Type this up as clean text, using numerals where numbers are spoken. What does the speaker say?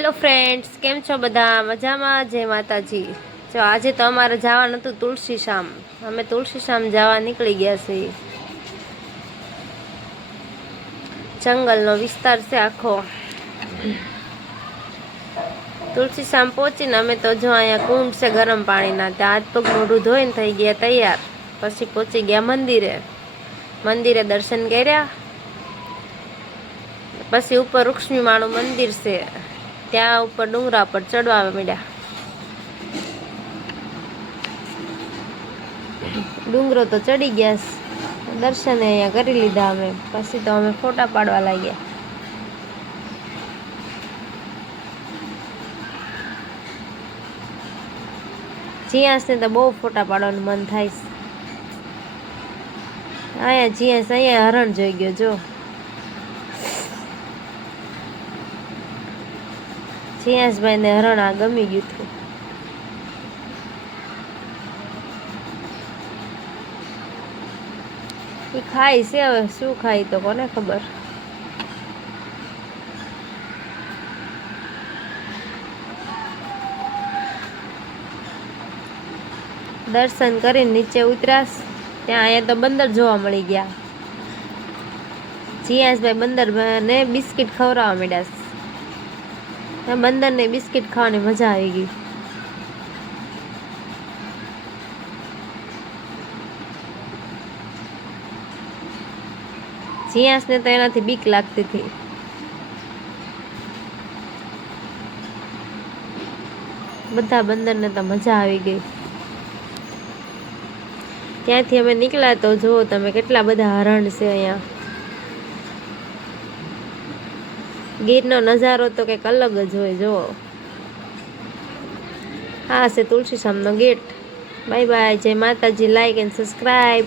Hello friends, કેમ છો બધા? મજામાં? જય માતાજી। જો આજે તો અમારે જવાનું હતું તુલસી શામ। અમે તુલસી શામ જવા નીકળી ગયા છીએ। જંગલનો વિસ્તાર છે આખો। તુલસી શામ પહોંચીને અમે તો જો અહીંયા કુંડ છે ગરમ પાણીના, ત્યાં હાથ પગ મોઢું ધોઈને થઈ ગયા તૈયાર। પછી પહોંચી ગયા મંદિરે દર્શન કર્યા। પછી ઉપર રુક્ષ્મી માનું મંદિર છે, ત્યાં ઉપર ડુંગરા પર ચડવા માંડ્યા। ડુંગરો તો ચડી ગયા, દર્શન અહીંયા કરી લીધા અમે। પછી તો અમે ફોટા પાડવા લાગ્યા। જીયાસને તો બહુ ફોટા પાડવાનું મન થાય છે। અહીંયા જીયાસ અહીંયા હરણ જોઈ ગયો, જો જીયાસભાઈ ને હરણ આ ગમી ગયું હતું। એ ખાય છે, હવે શું ખાય તો કોને ખબર। દર્શન કરીને નીચે ઉતર્યા, ત્યાં અહીંયા તો બંદર જોવા મળી ગયા। જીયાસભાઈ બંદર ને બિસ્કિટ ખવડાવવા માંડ્યા। બંદર ને બિસ્કિટ ખાવાની મજા આવી ગઈ। જીયાસને તો એનાથી બીક લાગતી હતી। બધા બંદરને તો મજા આવી ગઈ। ત્યાંથી અમે નીકળ્યા તો જુઓ તમે કેટલા બધા હરણ છે અહીંયા। ગીરનો નજારો તો કંઈક અલગ જ હોય। જુઓ, આ છે તુલસી શામનો ગેટ। બાય બાય, જય માતાજી। Like and subscribe.